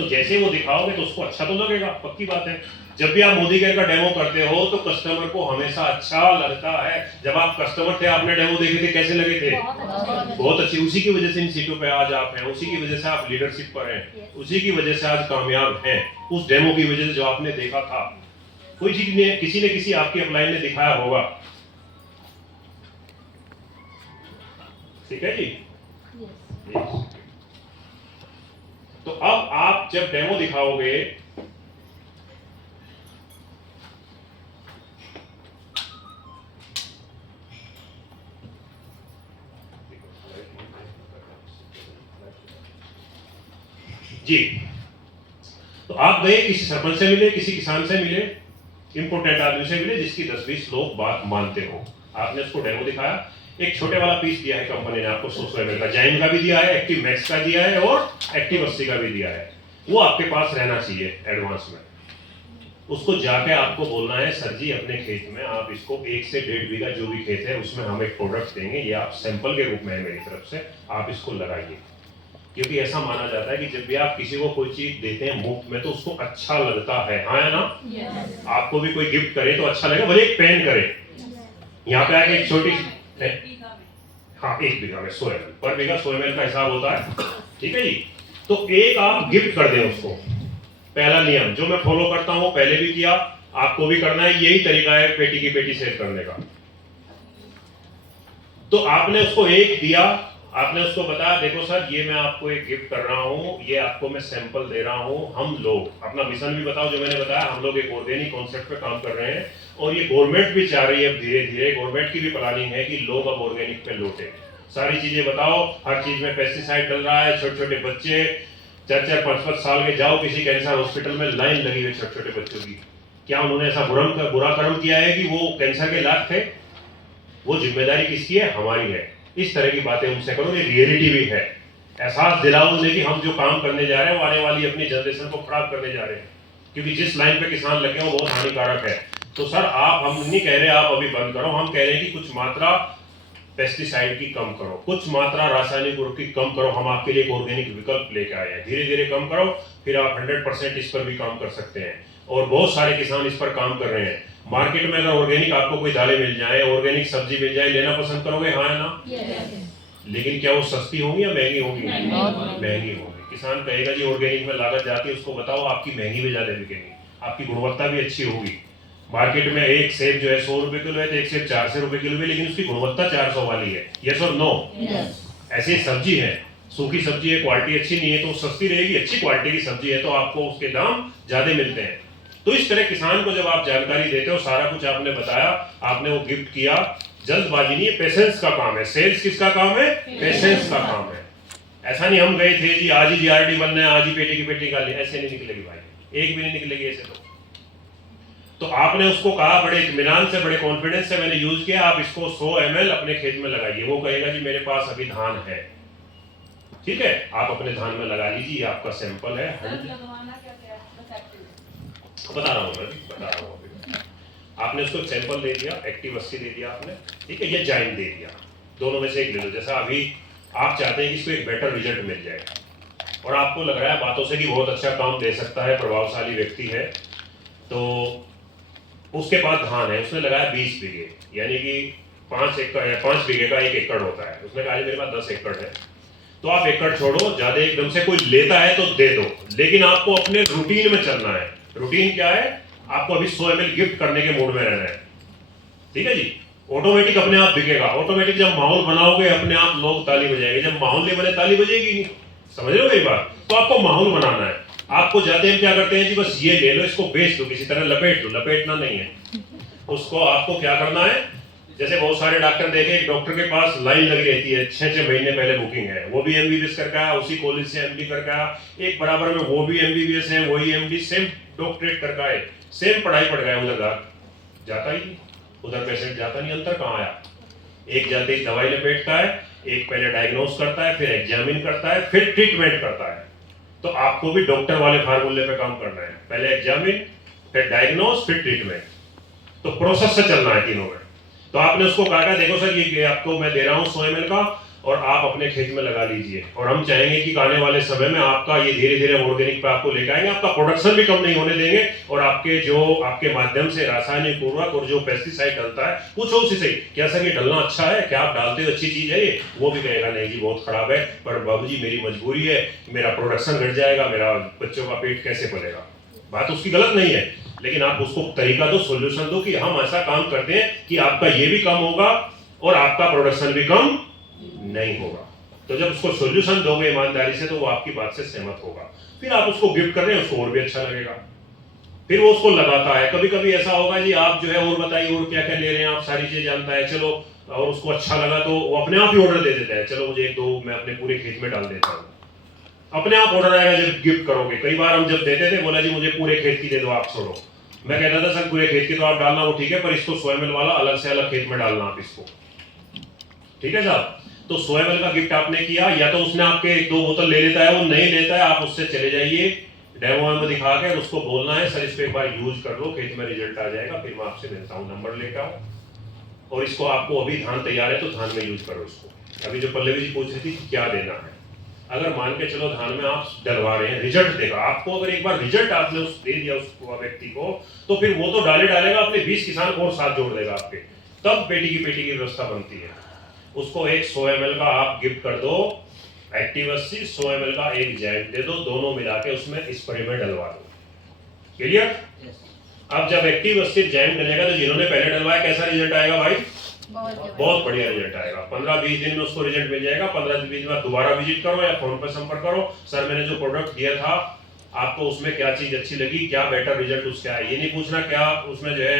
तो जैसे वो दिखाओगे तो उसको अच्छा तो लगेगा, पक्की बात है। जब भी आप मोदी केयर का डेमो करते हो तो कस्टमर को हमेशा अच्छा लगता है। जब आप कस्टमर थे, आपने डेमो देखे थे, कैसे लगे थे? बहुत अच्छी। उसी की वजह से इन सीटों पे आज आप हैं, उसी की वजह से आप लीडरशिप पर हैं, उसी की वजह से आज कामयाब हैं, उस डेमो की वजह से जो आपने देखा था। कोई चीज ने किसी आपकी अपलाइन ने दिखाया होगा, ठीक है जी। तो अब आप जब डेमो दिखाओगे जी, तो आप गए, किसी सरपंच से मिले, किसी किसान से मिले, इंपोर्टेंट आदमी से मिले जिसकी 10-20 लोग बात मानते हो। आपने उसको डेमो दिखाया, एक छोटे वाला पीस दिया है कंपनी ने आपको 100 ml का, जाइम का भी दिया है, एक्टिव मैक्स का दिया है और एक्टिव 80 का भी दिया है। वो आपके पास रहना चाहिए एडवांस में। उसको जाके आपको बोलना है, सर जी अपने खेत में आप इसको 1 से 1.5 बीघा जो भी खेत है उसमें हम एक प्रोडक्ट देंगे, ये आप सैंपल के रूप में है मेरी तरफ से, आप इसको लगाइए। क्योंकि ऐसा माना जाता है कि जब भी आप किसी को कोई चीज देते हैं मुफ्त में तो उसको अच्छा लगता है, हाँ या ना? आपको भी कोई गिफ्ट करे तो अच्छा लगेगा, भले एक पेन करे। यहाँ पे आके एक छोटी हाँ 1 बीघा में 100 ml पर बीघा 100 ml का हिसाब होता है, ठीक है जी। तो एक आप गिफ्ट कर दें उसको। पहला नियम जो मैं फॉलो करता हूं, पहले भी किया, आपको भी करना है, यही तरीका है पेटी की पेटी सेल करने का। तो आपने उसको एक दिया, आपने उसको बताया देखो सर ये मैं आपको एक गिफ्ट कर रहा हूं, ये आपको मैं सैंपल दे रहा हूं, हम लोग अपना मिशन भी बताओ जो मैंने बताया, हम लोग एक ऑर्गेनिक कॉन्सेप्ट पे काम कर रहे हैं और ये गवर्नमेंट भी चाह रही है धीरे धीरे, गवर्नमेंट की भी प्लानिंग है कि लोग अब ऑर्गेनिक पे लौटे। सारी चीजें बताओ, हर चीज में पेस्टिसाइड डल रहा है, छोटे छोटे बच्चे 4-4, 5-5 साल के जाओ किसी कैंसर हॉस्पिटल में लाइन लगी हुई छोटे छोटे बच्चों की। क्या उन्होंने ऐसा बुरा कर्म किया है कि वो कैंसर के लायक थे? वो जिम्मेदारी किसकी है? हमारी है। इस तरह की बातें उनसे करो, ये रियलिटी भी है। एहसास दिलाओ उन्हें कि हम जो काम करने जा रहे हैं वो आने वाली अपनी जनरेशन को खराब करने जा रहे हैं, क्योंकि जिस लाइन पे किसान लगे वो बहुत हानिकारक है। तो सर आप, हम नहीं कह रहे आप अभी बंद करो, हम कह रहे हैं कि कुछ मात्रा पेस्टिसाइड की कम करो, कुछ मात्रा रासायनिक उर्वरक की कम करो। हम आपके लिए एक ऑर्गेनिक विकल्प लेके आए हैं, धीरे धीरे कम करो, फिर आप 100% इस पर भी काम कर सकते हैं। और बहुत सारे किसान इस पर काम कर रहे हैं। मार्केट में अगर ऑर्गेनिक आपको कोई दालें मिल जाए, ऑर्गेनिक सब्जी मिल जाए, लेना पसंद करोगे, हाँ या ना? लेकिन क्या वो सस्ती होंगी या महंगी होंगी? महंगी होंगी। किसान कहेगा जी ऑर्गेनिक में लागत जाती है, उसको बताओ आपकी महंगी भी ज्यादा बिकेगी, आपकी गुणवत्ता भी अच्छी होगी। मार्केट में एक सेब जो है 100 रुपए किलो है तो एक सेब 400 रुपए किलो है, लेकिन उसकी गुणवत्ता 400 वाली है। यस और नो? ऐसी सब्जी है, सूखी सब्जी है, क्वालिटी अच्छी नहीं है तो सस्ती रहेगी, अच्छी क्वालिटी की सब्जी है तो आपको उसके दाम ज्यादा मिलते हैं। तो इस तरह किसान को जब आप जानकारी देते हो, सारा कुछ आपने बताया, आपने वो गिफ्ट किया, जल्दबाजी नहीं है, पेशेंस का काम है। सेल्स किसका काम है? पेशेंस का काम है। ऐसा नहीं हम गए थे जी आज ही जीआरडी बनना है, आज ही पेटी की पेटी निकाली, ऐसे नहीं निकलेगी भाई, एक भी नहीं निकलेगी ऐसे। तो आपने उसको कहा बड़े इत्मीनान से, बड़े कॉन्फिडेंस से मैंने यूज किया, आप इसको 100 ml अपने खेत में लगाइए। वो कहेगा जी मेरे पास अभी धान है, ठीक है, आप अपने धान में लगा लीजिए, आपका सैंपल है। बता रहा हूँ मैं, बता रहा हूँ। आपने उसको सैंपल दे दिया, एक्टिव 80 दे दिया आपने, ठीक है, ये जाइम दे दिया, दोनों में से एक ले लो। जैसा अभी आप चाहते हैं कि इसको एक बेटर रिजल्ट मिल जाए और आपको लग रहा है बातों से कि बहुत अच्छा काम दे सकता है, प्रभावशाली व्यक्ति है, तो उसके पास धान है, उसने लगाया 20 बीघे, यानी कि 5 बीघे का 1 एकड़ होता है। उसने कहा मेरे पास 10 एकड़ है, तो आप एकड़ छोड़ो, ज्यादा एकदम से कोई लेता है तो दे दो, लेकिन आपको अपने रूटीन में चलना है। रूटीन क्या है? आपको अभी 100 ml गिफ्ट करने के मूड में रहना है, ठीक है जी। ऑटोमेटिक अपने आप बिकेगा, ऑटोमेटिक जब माहौल बनाओगे अपने आप लोग ताली बजाएंगे, जब माहौल नहीं बने ताली बजेगी नहीं, समझ रहे हो मेरी बात? तो आपको माहौल बनाना है। आपको जाते हम क्या करते हैं जी, बस ये ले लो, इसको बेच दो, किसी तरह लपेट दो, लपेटना नहीं है उसको। आपको क्या करना है, जैसे बहुत सारे डॉक्टर देखे, एक डॉक्टर के पास लाइन लगी रहती है, 6-6 महीने पहले बुकिंग है, वो भी एमबीबीएस करके आया, उसी कॉलेज से एमडी करके आया, एक बराबर में वो भी एमबीबीएस है, वही एमडी, सेम डॉक्टरेट करके आए, सेम पढ़ाई पढ़ गए, उधर जाता ही नहीं, उधर पेशेंट जाता नहीं। अंतर कहाँ आया? एक जाते ही दवाई लपेटता है, एक पहले डायग्नोस करता है, फिर एग्जामिन करता है, फिर ट्रीटमेंट करता है। तो आपको भी डॉक्टर वाले फार्मूले पे काम करना है, पहले एग्जामिन, फिर डायग्नोस, फिर ट्रीटमेंट, तो प्रोसेस से चलना है तीनों में। तो आपने उसको कहा देखो सर ये आपको मैं दे रहा हूं 100 ml का, और आप अपने खेत में लगा लीजिए। और हम चाहेंगे कि आने वाले समय में आपका ये धीरे धीरे ऑर्गेनिक पे आपको लेकर आएंगे, आपका प्रोडक्शन भी कम नहीं होने देंगे, और आपके जो आपके माध्यम से रासायनिक उर्वरक और जो पेस्टिसाइड डलता है, पूछो उसी से क्या सर ये डलना अच्छा है, क्या आप डालते हो, अच्छी चीज है ये, वो भी कहेगा नहीं जी बहुत खराब है, पर बाबूजी मेरी मजबूरी है, मेरा प्रोडक्शन घट जाएगा, मेरा बच्चों का पेट कैसे पलेगा। बात उसकी गलत नहीं है, लेकिन आप उसको तरीका दो, सोल्यूशन दो कि हम ऐसा काम करते हैं कि आपका ये भी कम होगा और आपका प्रोडक्शन भी कम नहीं होगा। तो जब उसको सोल्यूशन दोगे ईमानदारी से, तो वो आपकी बात से सहमत होगा। फिर आप उसको गिफ्ट कर रहे हैं, उसको और भी अच्छा लगेगा, फिर वो उसको लगाता है। कभी कभी ऐसा होगा जी आप जो है और बताइए और क्या क्या ले रहे हैं, आप सारी चीज जानता है, चलो, और उसको अच्छा लगा तो वो अपने आप ही ऑर्डर दे देता है, चलो मुझे एक दो मैं अपने पूरे खेत में डाल देता हूँ, अपने आप ऑर्डर आएगा जब गिफ्ट करोगे। कई बार हम जब देते थे, बोला जी मुझे पूरे खेत की दे दो, आप छोड़ो। मैं कहता था सर पूरे खेत की तो आप डालना वो ठीक है, पर इसको 100 ml वाला अलग से अलग खेत में डालना आप इसको, ठीक है साहब। तो 100 ml का गिफ्ट आपने किया, या तो उसने आपके 1-2 बोतल ले लेता है, वो नहीं लेता है, आप उससे चले जाइए डेमो में दिखा के, उसको बोलना है सर इसको एक बार यूज कर लो, खेत में रिजल्ट आ जाएगा, फिर मैं आपसे मिलता हूँ, नंबर लेकर आओ। और इसको आपको अभी धान तैयार है तो धान में यूज करो इसको। अभी जो पल्लवी जी पूछ रही थी क्या देना है, अगर मान के चलो धान में आप डलवा रहे हैं, रिजल्ट देगा आपको, अगर एक बार रिजल्ट आपने उस दे दिया उस व्यक्ति को, तो फिर वो तो डालेगा, अपने 20 किसान को और साथ जोड़ देगा आपके, तब पेटी की व्यवस्था बनती है। उसको एक 100 ml का आप गिफ्ट कर दो, एक्टिव 80, 100 ml का एक जैम दे दो, दोनों मिला के उसमें स्प्रे में डलवा दो। क्लियर? अब जब एक्टिव 80 जैम डलेगा, तो जिन्होंने पहले डलवाया कैसा रिजल्ट आएगा भाई? बहुत बढ़िया रिजल्ट आएगा। 15-20 दिन में उसको रिजल्ट मिल जाएगा। 15-20 दिन बाद दोबारा विजिट करो या फोन पर संपर्क करो, सर मैंने जो प्रोडक्ट दिया था आपको उसमें क्या चीज अच्छी लगी, क्या बेटर रिजल्ट उसका है। ये नहीं पूछना क्या उसमें जो है